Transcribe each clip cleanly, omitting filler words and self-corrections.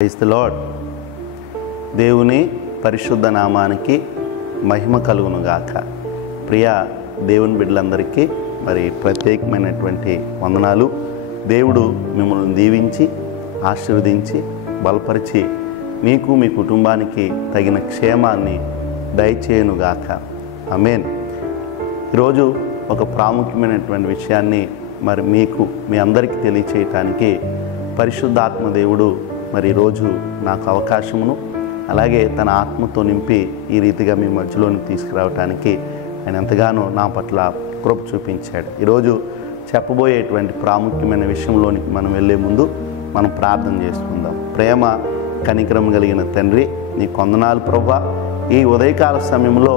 Praise the lord. దేవుని పరిశుద్ధ నామానికి మహిమ కలుగును గాక. ప్రియ దేవుని బిడ్డలందరికీ మరి ప్రత్యేకమైనటువంటి వందనాలు. దేవుడు మిమ్మల్ని దీవించి ఆశీర్వదించి బలపరిచి మీకు మీ కుటుంబానికి తగిన క్షేమాన్ని దయచేయునుగాక. ఆమేన్. ఈరోజు ఒక ప్రాముఖ్యమైనటువంటి విషయాన్ని మరి మీకు మీ అందరికీ తెలియచేయటానికి పరిశుద్ధాత్మ దేవుడు మరి ఈరోజు నాకు అవకాశమును అలాగే తన ఆత్మతో నింపి ఈ రీతిగా మీ మధ్యలోనికి తీసుకురావటానికి ఆయన ఎంతగానో నా పట్ల కృప చూపించాడు. ఈరోజు చెప్పబోయేటువంటి ప్రాముఖ్యమైన విషయంలోనికి మనం వెళ్ళే ముందు మనం ప్రార్థన చేసుకుందాం. ప్రేమ కనికరం కలిగిన తండ్రి, నీ కొందనాలు ప్రభువా. ఈ ఉదయకాల సమయంలో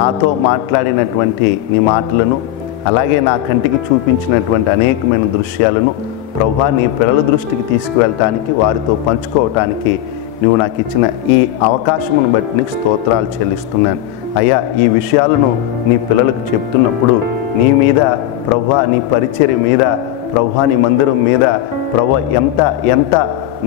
నాతో మాట్లాడినటువంటి నీ మాటలను అలాగే నా కంటికి చూపించినటువంటి అనేకమైన దృశ్యాలను ప్రభువా నీ పిల్లల దృష్టికి తీసుకువెళ్ళటానికి వారితో పంచుకోవటానికి నువ్వు నాకు ఇచ్చిన ఈ అవకాశమును బట్టి నీకు స్తోత్రాలు చెల్లిస్తున్నాను. అయ్యా, ఈ విషయాలను నీ పిల్లలకు చెప్తున్నప్పుడు నీ మీద ప్రభువా, నీ పరిచర్య మీద ప్రభువా, నీ మందిరం మీద ప్రభువా ఎంత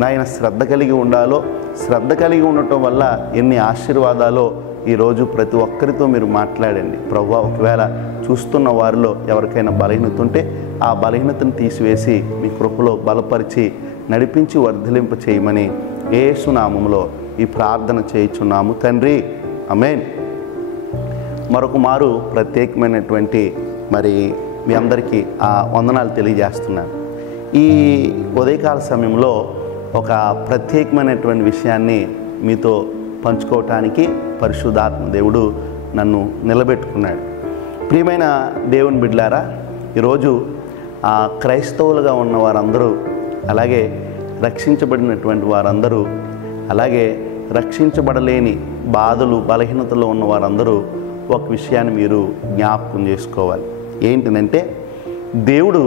నాయన శ్రద్ధ కలిగి ఉండాలో, శ్రద్ధ కలిగి ఉండటం వల్ల ఎన్ని ఆశీర్వాదాలో ఈరోజు ప్రతి ఒక్కరితో మీరు మాట్లాడండి ప్రభువా. ఒకవేళ చూస్తున్న వారిలో ఎవరికైనా బలహీనత ఉంటే ఆ బలహీనతను తీసివేసి మీ కృపలో బలపరిచి నడిపించి వర్ధలింప చేయమని యేసు నామములో ఈ ప్రార్థన చేయుచున్నాము తండ్రి. ఆమేన్. మరొక మారు ప్రత్యేకమైనటువంటి మరి మీ అందరికీ ఆ వందనాలు తెలియజేస్తున్నాను. ఈ ఉదయకాల సమయంలో ఒక ప్రత్యేకమైనటువంటి విషయాన్ని మీతో పంచుకోవటానికి పరిశుద్ధాత్మ దేవుడు నన్ను నిలబెట్టుకున్నాడు. ప్రియమైన దేవుని బిడ్డలారా, ఈరోజు క్రైస్తవులుగా ఉన్న వారందరూ అలాగే రక్షించబడినటువంటి వారందరూ అలాగే రక్షించబడలేని బాధలు బలహీనతలో ఉన్న వారందరూ ఒక విషయాన్ని మీరు జ్ఞాపకం చేసుకోవాలి. ఏంటంటే దేవుడు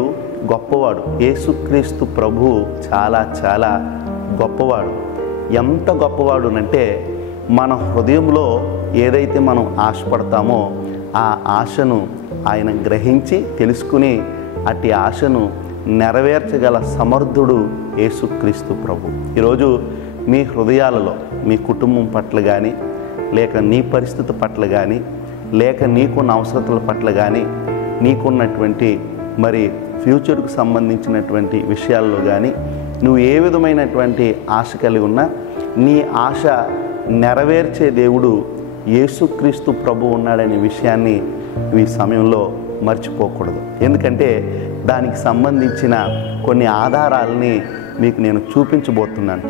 గొప్పవాడు. యేసుక్రీస్తు ప్రభువు చాలా చాలా గొప్పవాడు. ఎంత గొప్పవాడు అంటే మన హృదయంలో ఏదైతే మనం ఆశపడతామో ఆ ఆశను ఆయన గ్రహించి తెలుసుకుని అట్టి ఆశను నెరవేర్చగల సమర్థుడు యేసుక్రీస్తు ప్రభు. ఈరోజు మీ హృదయాలలో మీ కుటుంబం పట్ల కానీ లేక నీ పరిస్థితి పట్ల కానీ లేక నీకున్న అవసరతల పట్ల కానీ నీకున్నటువంటి మరి ఫ్యూచర్కు సంబంధించినటువంటి విషయాల్లో కానీ నువ్వు ఏ విధమైనటువంటి ఆశ కలిగి ఉన్నా నీ ఆశ నెరవేర్చే దేవుడు యేసుక్రీస్తు ప్రభు ఉన్నాడనే విషయాన్ని ఈ సమయంలో మర్చిపోకూడదు. ఎందుకంటే దానికి సంబంధించిన కొన్ని ఆధారాలని మీకు నేను చూపించబోతున్నాను.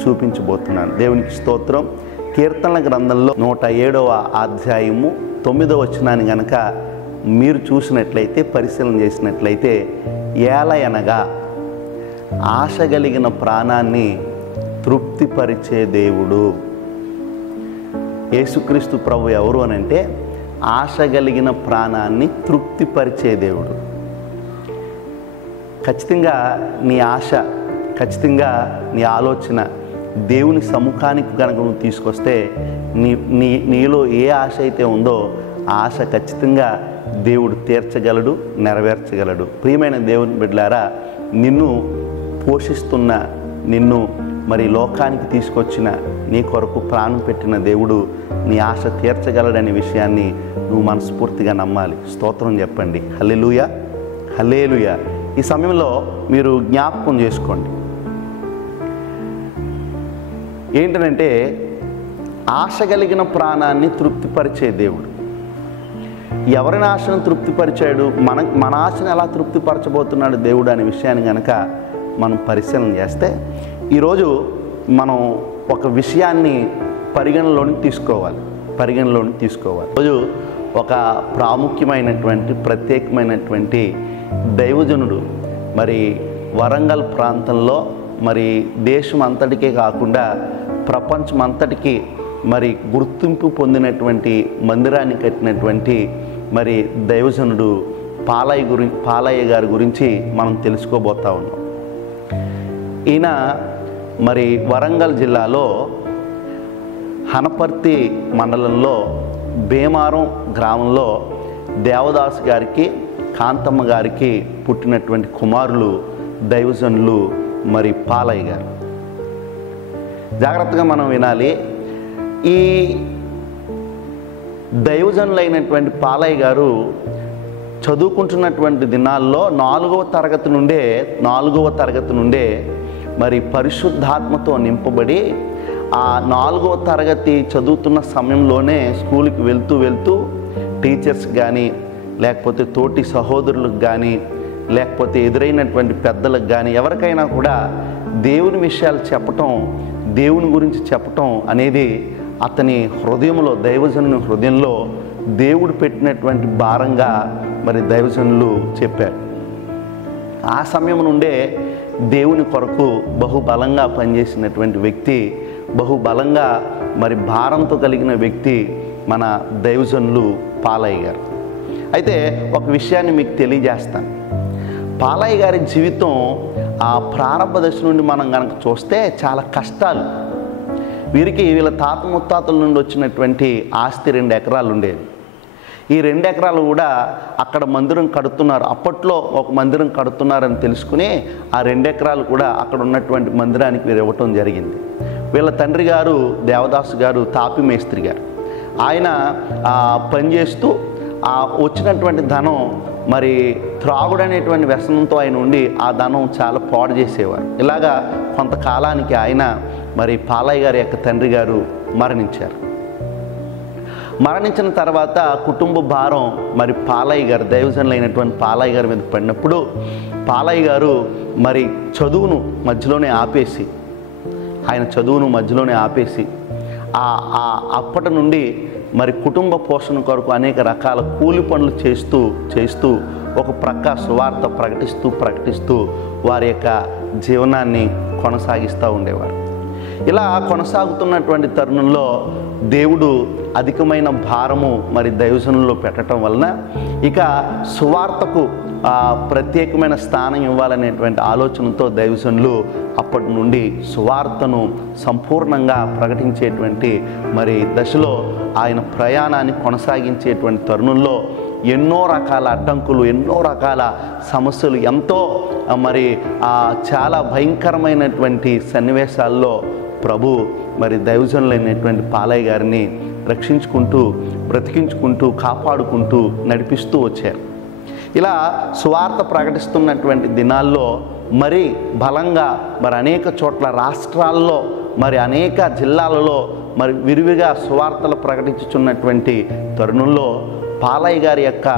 దేవునికి స్తోత్రం. కీర్తనల గ్రంథంలో 107వ అధ్యాయము 9వ వచనాన్ని గనక మీరు చూసినట్లయితే, పరిశీలన చేసినట్లయితే, ఏలయనగా ఆశ కలిగిన ప్రాణాన్ని తృప్తిపరిచే దేవుడు. యేసుక్రీస్తు ప్రభు ఎవరు అనంటే ఆశ కలిగిన ప్రాణాన్ని తృప్తిపరిచే దేవుడు. ఖచ్చితంగా నీ ఆశ, ఖచ్చితంగా నీ ఆలోచన దేవుని సముఖానికి కనుక నువ్వు తీసుకొస్తే నీలో ఏ ఆశ అయితే ఉందో ఆ ఆశ ఖచ్చితంగా దేవుడు తీర్చగలడు, నెరవేర్చగలడు. ప్రియమైన దేవుని బిడ్డలారా, నిన్ను పోషిస్తున్న, నిన్ను మరి లోకానికి తీసుకొచ్చిన, నీ కొరకు ప్రాణం పెట్టిన దేవుడు నీ ఆశ తీర్చగలడనే విషయాన్ని నువ్వు మనస్ఫూర్తిగా నమ్మాలి. స్తోత్రం చెప్పండి. హల్లెలూయా, హల్లెలూయా. ఈ సమయంలో మీరు జ్ఞాపకం చేసుకోండి. ఏంటంటే ఆశ కలిగిన ప్రాణాన్ని తృప్తిపరిచే దేవుడు. ఎవరిని ఆశను తృప్తిపరిచాడు, మన ఆశను ఎలా తృప్తిపరచబోతున్నాడు దేవుడు అనే విషయాన్ని కనుక మనం పరిశీలన చేస్తే ఈరోజు మనం ఒక విషయాన్ని పరిగణలోనికి తీసుకోవాలి. ఈరోజు ఒక ప్రాముఖ్యమైనటువంటి ప్రత్యేకమైనటువంటి దైవజనుడు మరి వరంగల్ ప్రాంతంలో మరి దేశం అంతటికే కాకుండా ప్రపంచం అంతటికి మరి గుర్తింపు పొందినటువంటి మందిరాన్ని కట్టినటువంటి మరి దైవజనుడు పాలయ్య గారి గురించి మనం తెలుసుకోబోతా ఉన్నాం. ఈయన మరి వరంగల్ జిల్లాలో హనపర్తి మండలంలో భీమారం గ్రామంలో దేవదాసు గారికి కాంతమ్మ గారికి పుట్టినటువంటి కుమారులు దైవజనులు మరి పాలయ్య గారు. జాగ్రత్తగా మనం వినాలి. ఈ దైవజనులైనటువంటి పాలయ్య గారు చదువుకుంటున్నటువంటి దినాల్లో 4వ తరగతి నుండే మరి పరిశుద్ధాత్మతో నింపబడి ఆ 4వ తరగతి చదువుతున్న సమయంలోనే స్కూల్కి వెళ్తూ టీచర్స్ కానీ, లేకపోతే తోటి సహోదరులకు కానీ, లేకపోతే ఎదురైనటువంటి పెద్దలకు కానీ ఎవరికైనా కూడా దేవుని విషయాలు చెప్పటం, దేవుని గురించి చెప్పటం అనేది అతని హృదయంలో, దైవజనుని హృదయంలో దేవుడు పెట్టినటువంటి భారంగా మరి దైవజనులు చెప్పారు. ఆ సమయం నుండే దేవుని కొరకు బహుబలంగా పనిచేసినటువంటి వ్యక్తి, బహుబలంగా మరి భారంతో కలిగిన వ్యక్తి మన దైవజనులు పాలయ్య గారు. అయితే ఒక విషయాన్ని మీకు తెలియజేస్తాను. పాలయ్య గారి జీవితం ఆ ప్రారంభ దశ నుండి మనం కనుక చూస్తే చాలా కష్టాలు. వీళ్ళ తాత ముత్తాతల నుండి వచ్చినటువంటి ఆస్తి 2 ఎకరాలు ఉండేది. ఈ 2 ఎకరాలు కూడా అక్కడ మందిరం కడుతున్నారు. అప్పట్లో ఒక మందిరం కడుతున్నారని తెలుసుకుని ఆ 2 ఎకరాలు కూడా అక్కడ ఉన్నటువంటి మందిరానికి వీరు ఇవ్వటం జరిగింది. వీళ్ళ తండ్రి గారు దేవదాసు గారు తాపి మేస్త్రి గారు. ఆయన పనిచేస్తూ వచ్చినటువంటి ధనం మరి త్రాగుడు అనేటువంటి వ్యసనంతో ఆయన ఉండి ఆ ధనం చాలా పాడు చేసేవారు. ఇలాగా కొంతకాలానికి ఆయన మరి పాలయ్య గారి యొక్క తండ్రి గారు మరణించారు. మరణించిన తర్వాత కుటుంబ భారం మరి పాలయ్య గారు, దైవజనులైనటువంటి పాలయ్య గారి మీద పడినప్పుడు పాలయ్య గారు మరి చదువును మధ్యలోనే ఆపేసి అప్పటి నుండి మరి కుటుంబ పోషణ కొరకు అనేక రకాల కూలి పనులు చేస్తూ ఒక ప్రక్క సువార్త ప్రకటిస్తూ వారి యొక్క జీవనాన్ని కొనసాగిస్తూ ఉండేవారు. ఇలా కొనసాగుతున్నటువంటి తరుణంలో దేవుడు అధికమైన భారము మరి దైవజనుల్లో పెట్టడం వలన ఇక సువార్తకు ప్రత్యేకమైన స్థానం ఇవ్వాలనేటువంటి ఆలోచనతో దైవజనులు అప్పటి నుండి సువార్తను సంపూర్ణంగా ప్రకటించేటువంటి మరి దశలో ఆయన ప్రయాణాన్ని కొనసాగించేటువంటి తరుణంలో ఎన్నో రకాల అడ్డంకులు, ఎన్నో రకాల సమస్యలు, ఎంతో మరి చాలా భయంకరమైనటువంటి సన్నివేశాల్లో ప్రభు మరి దైవజనులైనటువంటి పాలయ్య గారిని బ్రతికించుకుంటూ కాపాడుకుంటూ నడిపిస్తూ వచ్చారు. ఇలా సువార్త ప్రకటిస్తున్నటువంటి దినాల్లో మరి బలంగా మరి అనేక చోట్ల రాష్ట్రాల్లో మరి అనేక జిల్లాలలో మరి విరివిగా సువార్తలు ప్రకటించుచున్నటువంటి తరుణంలో పాలయ్య గారి యొక్క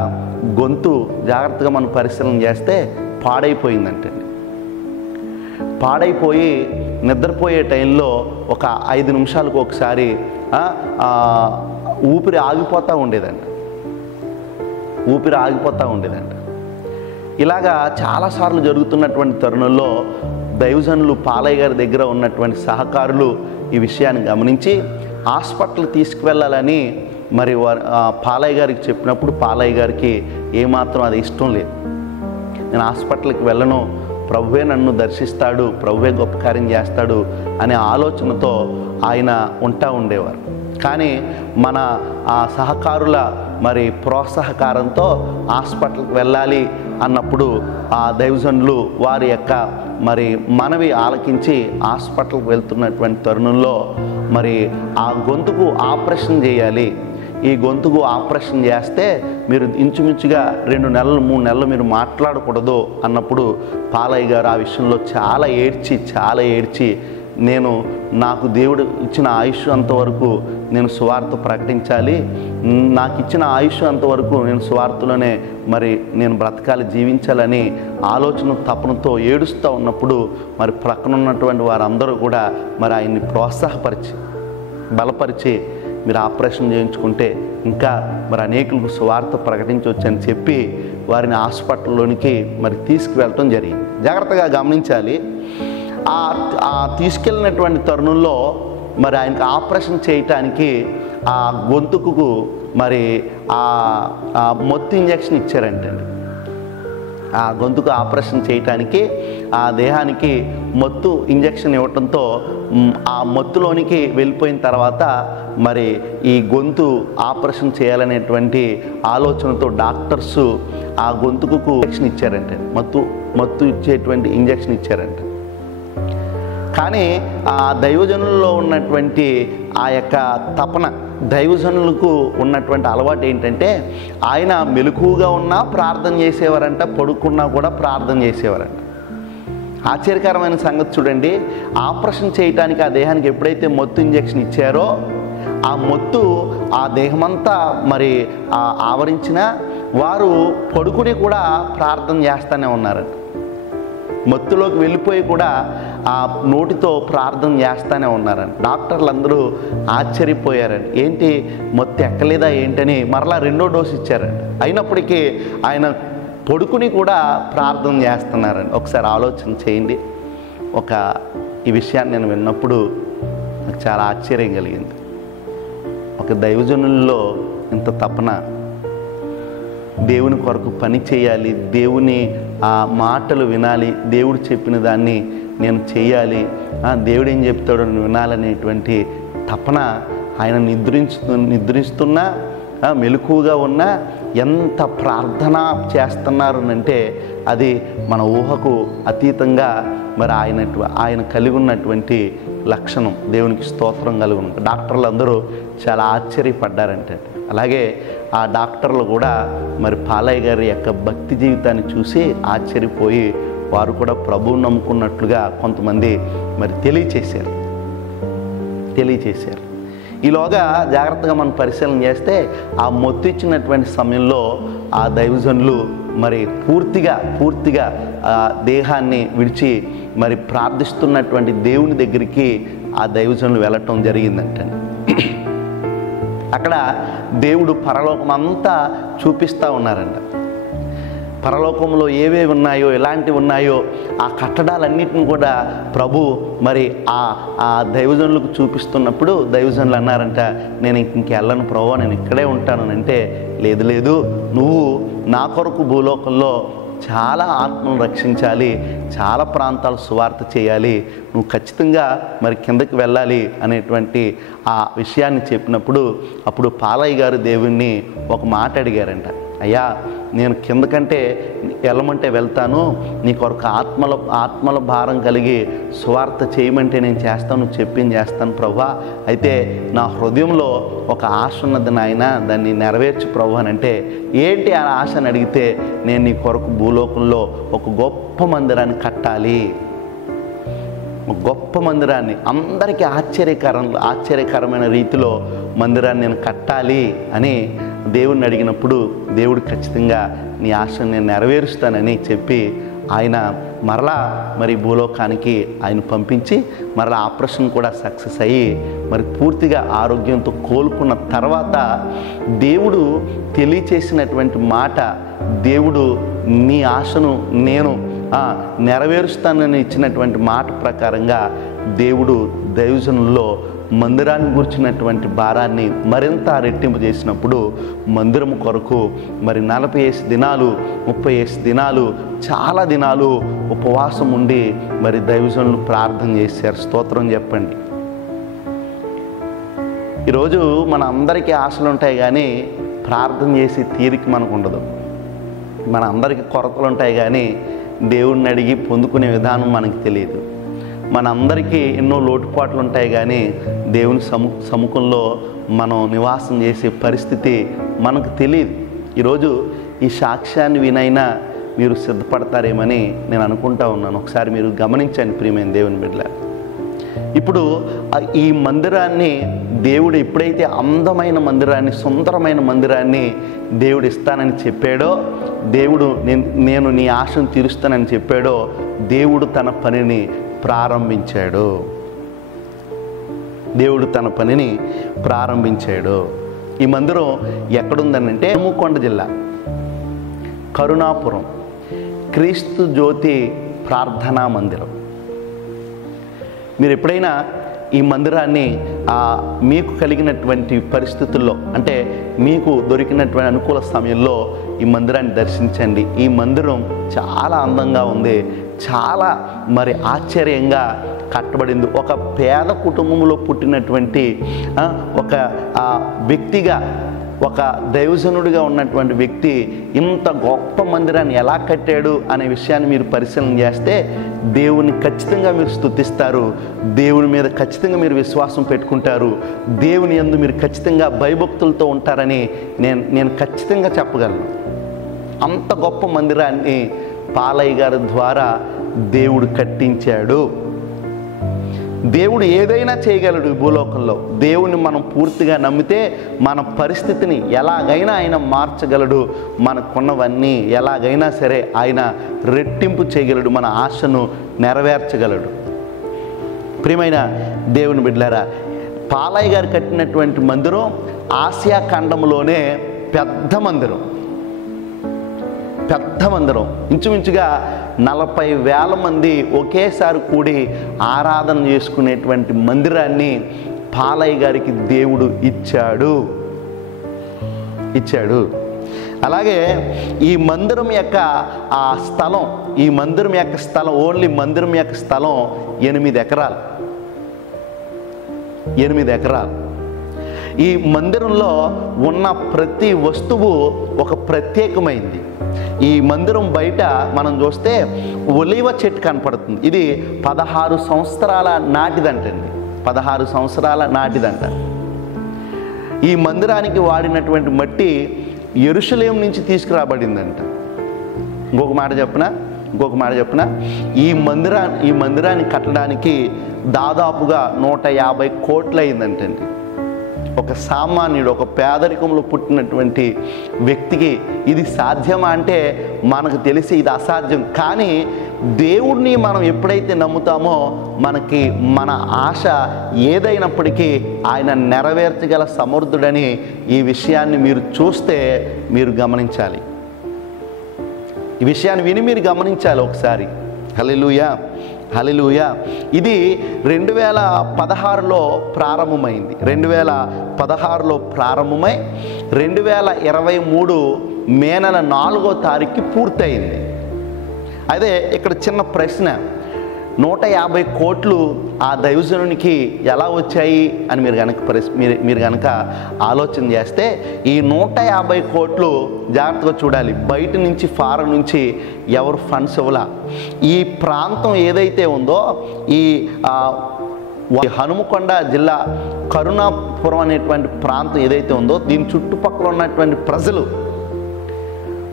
గొంతు జాగ్రత్తగా మనం పరిశీలన చేస్తే పాడైపోయి నిద్రపోయే టైంలో ఒక 5 నిమిషాలకు ఒకసారి ఊపిరి ఆగిపోతూ ఉండేదంట. ఇలాగా చాలాసార్లు జరుగుతున్నటువంటి తరుణంలో దైవజనులు పాలయ్య గారి దగ్గర ఉన్నటువంటి సహకారులు ఈ విషయాన్ని గమనించి హాస్పిటల్ తీసుకువెళ్ళాలని మరి పాలయ్య గారికి చెప్పినప్పుడు పాలయ్య గారికి ఏమాత్రం అది ఇష్టం లేదు. నేను హాస్పిటల్కి వెళ్ళను, ప్రభువే నన్ను దర్శిస్తాడు, ప్రభువే గొప్ప కార్యం చేస్తాడు అనే ఆలోచనతో ఆయన ఉండేవారు. కానీ మన సహకారుల మరి ప్రోత్సాహకారంతో హాస్పిటల్కి వెళ్ళాలి అన్నప్పుడు ఆ దైవజనులు వారి యొక్క మరి మనవి ఆలకించి హాస్పిటల్కి వెళ్తున్నటువంటి తరుణంలో మరి ఆ గొంతుకు ఆపరేషన్ చేయాలి, ఈ గొంతుకు ఆపరేషన్ చేస్తే మీరు ఇంచుమించుగా 2 నెలలు 3 నెలలు మీరు మాట్లాడకూడదు అన్నప్పుడు పాలయ్య గారు ఆ విషయంలో చాలా ఏడ్చి నాకు దేవుడు ఇచ్చిన ఆయుష్ అంతవరకు నేను సువార్త ప్రకటించాలి, నాకు ఇచ్చిన ఆయుష్ అంతవరకు నేను సువార్తలోనే మరి నేను బ్రతకాలి, జీవించాలని ఆలోచన తపనతో ఏడుస్తూ ఉన్నప్పుడు మరి ప్రక్కన ఉన్నటువంటి వారందరూ కూడా మరి ఆయన్ని ప్రోత్సాహపరిచి బలపరిచి మీరు ఆపరేషన్ చేయించుకుంటే ఇంకా మరి అనేకులకు సువార్త ప్రకటించవచ్చని చెప్పి వారిని హాస్పిటల్లోనికి మరి తీసుకువెళ్ళటం జరిగింది. జాగ్రత్తగా గమనించాలి. తీసుకెళ్ళినటువంటి తరుణంలో మరి ఆయనకు ఆపరేషన్ చేయటానికి ఆ గొంతుకు మరి మొత్తు ఇంజెక్షన్ ఇచ్చారంటండి. ఆ గొంతుకు ఆపరేషన్ చేయటానికి ఆ దేహానికి మత్తు ఇంజెక్షన్ ఇవ్వటంతో ఆ మత్తులోనికి వెళ్ళిపోయిన తర్వాత మరి ఈ గొంతు ఆపరేషన్ చేయాలనేటువంటి ఆలోచనతో డాక్టర్స్ ఆ గొంతుకు ఇంజెక్షన్ ఇచ్చారంట, మత్తు ఇచ్చేటువంటి ఇంజెక్షన్ ఇచ్చారంట. కానీ ఆ దైవజనుల్లో ఉన్నటువంటి ఆ యొక్క తపన, దైవజనులకు ఉన్నటువంటి అలవాటు ఏంటంటే ఆయన మెలకువగా ఉన్నా ప్రార్థన చేసేవారంట, పడుకున్నా కూడా ప్రార్థన చేసేవారంట. ఆశ్చర్యకరమైన సంగతి చూడండి, ఆపరేషన్ చేయటానికి ఆ దేహానికి ఎప్పుడైతే మత్తు ఇంజెక్షన్ ఇచ్చారో ఆ మత్తు ఆ దేహమంతా మరి ఆవరించిన వారు పడుకుని కూడా ప్రార్థన చేస్తూనే ఉన్నారంట. మత్తులోకి వెళ్ళిపోయి కూడా ఆ నోటితో ప్రార్థన చేస్తూనే ఉన్నారంట. డాక్టర్లు అందరూ ఆశ్చర్యపోయారండి, ఏంటి మత్తు ఎక్కలేదా ఏంటని మరలా 2వ డోసు ఇచ్చారండి. అయినప్పటికీ ఆయన పడుకుని కూడా ప్రార్థన చేస్తున్నారండి. ఒకసారి ఆలోచన చేయండి. ఈ విషయాన్ని నేను విన్నప్పుడు నాకు చాలా ఆశ్చర్యం కలిగింది. ఒక దైవజనుల్లో ఇంత తపన, దేవుని కొరకు పని చేయాలి, దేవుని ఆ మాటలు వినాలి, దేవుడు చెప్పిన దాన్ని నేను చేయాలి, దేవుడు ఏం చెప్తాడో వినాలనేటువంటి తపన ఆయన నిద్రిస్తున్నా మెలకువగా ఉన్నా ఎంత ప్రార్థన చేస్తున్నారు అంటే అది మన ఊహకు అతీతంగా మరి ఆయన కలిగి ఉన్నటువంటి లక్షణం. దేవునికి స్తోత్రం కలుగును. డాక్టర్లు అందరూ చాలా ఆశ్చర్యపడ్డారంటే. అలాగే ఆ డాక్టర్లు కూడా మరి పాలయ్య గారి యొక్క భక్తి జీవితాన్ని చూసి ఆశ్చర్యపోయి వారు కూడా ప్రభువుని నమ్ముకున్నట్లుగా కొంతమంది మరి తెలియచేశారు. ఈలోగా జాగ్రత్తగా మనం పరిశీలన చేస్తే ఆ మొత్తు ఇచ్చినటువంటి సమయంలో ఆ దైవజనులు మరి పూర్తిగా ఆ దేహాన్ని విడిచి మరి ప్రార్థిస్తున్నటువంటి దేవుని దగ్గరికి ఆ దైవజనులు వెళ్ళటం జరిగిందంటండి. అక్కడ దేవుడు పరలోకం అంతా చూపిస్తూ ఉన్నారంట. పరలోకంలో ఏవేవి ఉన్నాయో, ఎలాంటివి ఉన్నాయో ఆ కట్టడాలన్నిటిని కూడా ప్రభు మరి ఆ దైవజనులకు చూపిస్తున్నప్పుడు దైవజనులు అన్నారంట, నేను ఇంకెళ్ళను ప్రభు, నేను ఇక్కడే ఉంటాను అంటే, లేదు నువ్వు నా కొరకు భూలోకంలో చాలా ఆత్మను రక్షించాలి, చాలా ప్రాంతాలు సువార్త చేయాలి, నువ్వు ఖచ్చితంగా మరి కిందకి వెళ్ళాలి అనేటువంటి ఆ విషయాన్ని చెప్పినప్పుడు అప్పుడు పాలయ్య గారు దేవుణ్ణి ఒక మాట అడిగారంట, అయ్యా నేను కిందకంటే వెళ్ళమంటే వెళ్తాను, నీ కొరకు ఆత్మల భారం కలిగి సువార్త చేయమంటే నేను చేస్తాను, నువ్వు చెప్పింది చేస్తాను ప్రభువా, అయితే నా హృదయంలో ఒక ఆశ ఉన్నది నాయన, దాన్ని నెరవేర్చు ప్రభు అని అంటే, ఏంటి ఆ ఆశ అని అడిగితే, నేను నీ కొరకు భూలోకంలో ఒక గొప్ప మందిరాన్ని కట్టాలి, ఒక గొప్ప మందిరాన్ని, అందరికీ ఆశ్చర్యకరమైన రీతిలో మందిరాన్ని నేను కట్టాలి అని దేవుణ్ణి అడిగినప్పుడు దేవుడు ఖచ్చితంగా నీ ఆశను నేను నెరవేరుస్తానని చెప్పి ఆయన మరలా మరి భూలోకానికి ఆయన పంపించి మరలా ఆపరేషన్ కూడా సక్సెస్ అయ్యి మరి పూర్తిగా ఆరోగ్యంతో కోలుకున్న తర్వాత దేవుడు తెలియచేసినటువంటి మాట, దేవుడు నీ ఆశను నేను నెరవేరుస్తానని ఇచ్చినటువంటి మాట ప్రకారంగా దేవుడు దైవజనుల్లో మందిరాన్ని గురించినటువంటి భారాన్ని మరింత రెట్టింపు చేసినప్పుడు మందిరము కొరకు మరి 40 దినాలు 30 దినాలు చాలా దినాలు ఉపవాసం ఉండి మరి దైవజనులు ప్రార్థన చేశారు. స్తోత్రం చెప్పండి. ఈరోజు మన అందరికీ ఆశలు ఉంటాయి కానీ ప్రార్థన చేసి తీరిక మనకు ఉండదు. మన అందరికీ కొరతలు ఉంటాయి కానీ దేవుణ్ణి అడిగి పొందుకునే విధానం మనకు తెలియదు. మనందరికీ ఎన్నో లోటుపాట్లు ఉంటాయి కానీ దేవుని సముఖంలో మనం నివాసం చేసే పరిస్థితి మనకు తెలియదు. ఈరోజు ఈ సాక్ష్యాన్ని వినైనా మీరు సిద్ధపడతారేమని నేను అనుకుంటా ఉన్నాను. ఒకసారి మీరు గమనించండి ప్రియమైన దేవుని బిడ్డలారా. ఇప్పుడు ఈ మందిరాన్ని దేవుడు ఎప్పుడైతే అందమైన మందిరాన్ని, సుందరమైన మందిరాన్ని దేవుడు ఇస్తానని చెప్పాడో, దేవుడు నేను నీ ఆశను తీరుస్తానని చెప్పాడో, దేవుడు తన పనిని ప్రారంభించాడు. ఈ మందిరం ఎక్కడుందనంటే హనుమకొండ జిల్లా కరుణాపురం క్రీస్తు జ్యోతి ప్రార్థనా మందిరం. మీరు ఎప్పుడైనా ఈ మందిరాన్ని మీకు కలిగినటువంటి పరిస్థితుల్లో, అంటే మీకు దొరికినటువంటి అనుకూల సమయంలో ఈ మందిరాన్ని దర్శించండి. ఈ మందిరం చాలా అందంగా ఉంది, చాలా మరి ఆశ్చర్యంగా కట్టబడింది. ఒక పేద కుటుంబంలో పుట్టినటువంటి ఒక వ్యక్తిగా ఒక దైవజనుడిగా ఉన్నటువంటి వ్యక్తి ఇంత గొప్ప మందిరాన్ని ఎలా కట్టాడు అనే విషయాన్ని మీరు పరిశీలన చేస్తే దేవుని ఖచ్చితంగా మీరు స్తుతిస్తారు, దేవుని మీద ఖచ్చితంగా మీరు విశ్వాసం పెట్టుకుంటారు, దేవుని యందు మీరు ఖచ్చితంగా భయభక్తులతో ఉంటారని నేను ఖచ్చితంగా చెప్పగలను. అంత గొప్ప మందిరాన్ని పాలయ్య గారి ద్వారా దేవుడు కట్టించాడు. దేవుడు ఏదైనా చేయగలడు ఈ భూలోకంలో. దేవుని మనం పూర్తిగా నమ్మితే మన పరిస్థితిని ఎలాగైనా ఆయన మార్చగలడు, మనకున్నవన్నీ ఎలాగైనా సరే ఆయన రెట్టింపు చేయగలడు, మన ఆశను నెరవేర్చగలడు. ప్రియమైన దేవుని బిడ్డలారా, పాలయ్య గారు కట్టినటువంటి మందిరం ఆసియా ఖండంలోనే పెద్ద మందిరం. ఇంచుమించుగా 40,000 మంది ఒకేసారి కూడి ఆరాధన చేసుకునేటువంటి మందిరాన్ని పాలయ్య గారికి దేవుడు ఇచ్చాడు. అలాగే ఈ మందిరం యొక్క స్థలం, ఓన్లీ మందిరం యొక్క స్థలం 8 ఎకరాలు. 8 ఎకరాలు. ఈ మందిరంలో ఉన్న ప్రతి వస్తువు ఒక ప్రత్యేకమైంది. ఈ మందిరం బయట మనం చూస్తే ఒలీవ చెట్టు కనపడుతుంది. ఇది 16 సంవత్సరాల నాటిదంటండి. 16 సంవత్సరాల నాటిదంట. ఈ మందిరానికి వాడినటువంటి మట్టి యెరూషలేము నుంచి తీసుకురాబడిందంట. ఇంకొక మాట చెప్పనా, ఈ మందిరాన్ని కట్టడానికి దాదాపుగా 150 కోట్లు అయిందంటండి. ఒక సామాన్యుడు, ఒక పేదరికంలో పుట్టినటువంటి వ్యక్తికి ఇది సాధ్యమా అంటే మనకు తెలిసి ఇది అసాధ్యం. కానీ దేవుడిని మనం ఎప్పుడైతే నమ్ముతామో మనకి మన ఆశ ఏదైనప్పటికీ ఆయన నెరవేర్చగల సమర్థుడని ఈ విషయాన్ని మీరు చూస్తే మీరు గమనించాలి. ఈ విషయాన్ని విని మీరు గమనించాలి ఒకసారి. హల్లెలూయా. ఇది 2016లో ప్రారంభమైంది. 2016లో ప్రారంభమై 2023 మే నెల 4వ తారీఖుకి పూర్తయింది. అదే ఇక్కడ చిన్న ప్రశ్న, 150 కోట్లు ఆ దైవజనునికి ఎలా వచ్చాయి అని మీరు కనుక ఆలోచన చేస్తే, ఈ 150 కోట్లు జాగ్రత్తగా చూడాలి. బయట నుంచి, ఫారెన్ నుంచి ఎవరు ఫండ్స్ ఇవ్వలా. ఈ ప్రాంతం ఏదైతే ఉందో, ఈ హనుమకొండ జిల్లా కరుణాపురం అనేటువంటి ప్రాంతం ఏదైతే ఉందో, దీని చుట్టుపక్కల ఉన్నటువంటి ప్రజలు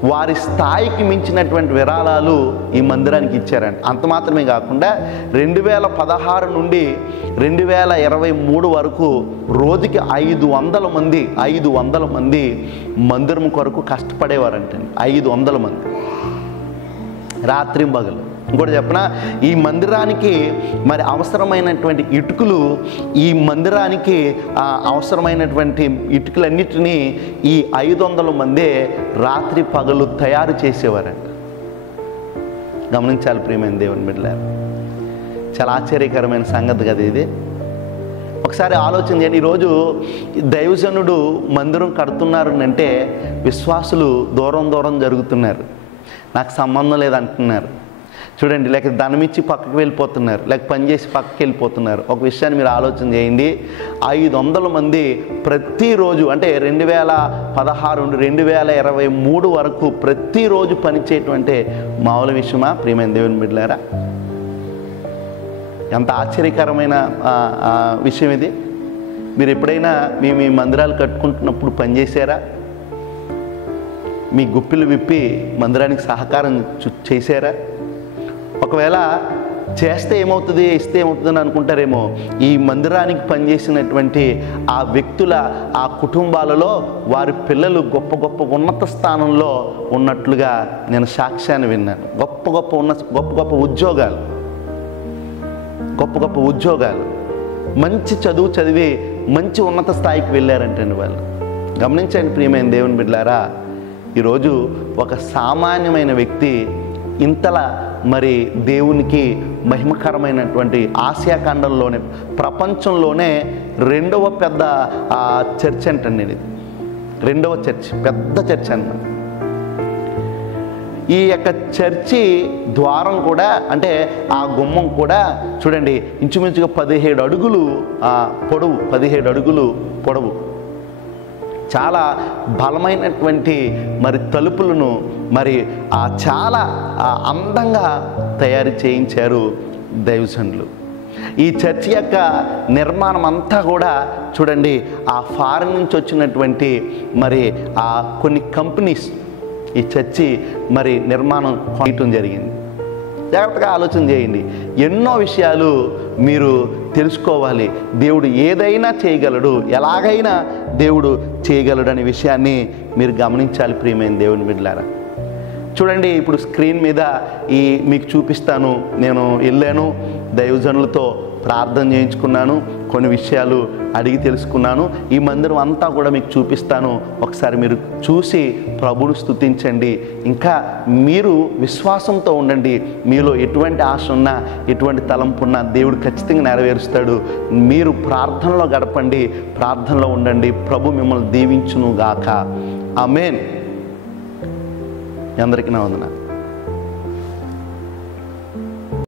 వారి స్థాయికి మించినటువంటి విరాళాలు ఈ మందిరానికి ఇచ్చారంట. అంత మాత్రమే కాకుండా 2016 నుండి 2023 వరకు రోజుకి 500 మంది మందిరం కొరకు కష్టపడేవారంట. 500 మంది రాత్రింబగలు. ఇంకోటి చెప్పనా, ఈ మందిరానికి మరి అవసరమైనటువంటి ఇటుకలు, ఈ మందిరానికి అవసరమైనటువంటి ఇటుకలన్నిటినీ ఈ 500 మందే రాత్రి పగలు తయారు చేసేవారంట. గమనించాలి ప్రియమైన దేవుని బిడ్డలారా, చాలా ఆశ్చర్యకరమైన సంగతి కదా ఇది. ఒకసారి ఆలోచన చేయండి. ఈరోజు దైవజనుడు మందిరం కడుతున్నారు అంటే విశ్వాసులు దూరం జరుగుతున్నారు, నాకు సంబంధం లేదంటున్నారు. చూడండి, లేక ధనమిచ్చి పక్కకు వెళ్ళిపోతున్నారు, లేక పనిచేసి పక్కకి వెళ్ళిపోతున్నారు. ఒక విషయాన్ని మీరు ఆలోచన చేయండి. 500 మంది ప్రతిరోజు, అంటే 2016 నుండి 2023 వరకు ప్రతిరోజు పనిచేయటం అంటే మామూలు విషయమా ప్రియమైన దేవుని బిడ్డలారా? ఎంత ఆశ్చర్యకరమైన విషయం ఇది. మీరు ఎప్పుడైనా మీ మందిరాలు కట్టుకుంటున్నప్పుడు పనిచేశారా? మీ గుప్పిలు విప్పి మందిరానికి సహకారం చేశారా? ఒకవేళ చేస్తే ఏమవుతుంది, ఇస్తే ఏమవుతుందని అనుకుంటారేమో. ఈ మందిరానికి పనిచేసినటువంటి ఆ వ్యక్తుల, ఆ కుటుంబాలలో వారి పిల్లలు గొప్ప ఉన్నత స్థానంలో ఉన్నట్లుగా నేను సాక్ష్యాన్ని విన్నాను. గొప్ప ఉద్యోగాలు, మంచి చదువు చదివి మంచి ఉన్నత స్థాయికి వెళ్ళారంటండి వాళ్ళు. గమనించండి ప్రియమైన దేవుని బిడ్డలారా, ఈరోజు ఒక సామాన్యమైన వ్యక్తి ఇంతలా మరి దేవునికి మహిమకరమైనటువంటి ఆసియా ఖండంలోనే, ప్రపంచంలోనే 2వ పెద్ద చర్చ్ అంటండి ఇది. 2వ చర్చ్, పెద్ద చర్చ్ అన్నమాట. ఈ యొక్క చర్చి ద్వారం కూడా, అంటే ఆ గుమ్మం కూడా చూడండి ఇంచుమించుగా 17 అడుగులు పొడవు, 17 అడుగులు పొడవు. చాలా బలమైనటువంటి మరి తలుపులను మరి చాలా అందంగా తయారు చేయించారు దైవజనులు. ఈ చర్చి యొక్క నిర్మాణం అంతా కూడా చూడండి, ఆ ఫారిన్ నుంచి వచ్చినటువంటి మరి కొన్ని కంపెనీస్ ఈ చర్చి మరి నిర్మాణం చేయటం జరిగింది. జాగ్రత్తగా ఆలోచన చేయండి. ఎన్నో విషయాలు మీరు తెలుసుకోవాలి. దేవుడు ఏదైనా చేయగలడు, ఎలాగైనా దేవుడు చేయగలడు అనే విషయాన్ని మీరు గమనించాలి ప్రియమైన దేవుని బిడ్డలారా. చూడండి, ఇప్పుడు స్క్రీన్ మీద మీకు చూపిస్తాను. నేను వెళ్ళాను, దైవజనులతో ప్రార్థన చేయించుకున్నాను, కొన్ని విషయాలు అడిగి తెలుసుకున్నాను. ఈ మందిరం అంతా కూడా మీకు చూపిస్తాను. ఒకసారి మీరు చూసి ప్రభువును స్తుతించండి. ఇంకా మీరు విశ్వాసంతో ఉండండి. మీలో ఎటువంటి ఆశ ఉన్నా, ఎటువంటి తలంపు ఉన్నా దేవుడు ఖచ్చితంగా నెరవేరుస్తాడు. మీరు ప్రార్థనలో గడపండి, ప్రార్థనలో ఉండండి. ప్రభు మిమ్మల్ని దీవించును గాక. ఆమేన్. అందరికీ నా వందనాలు.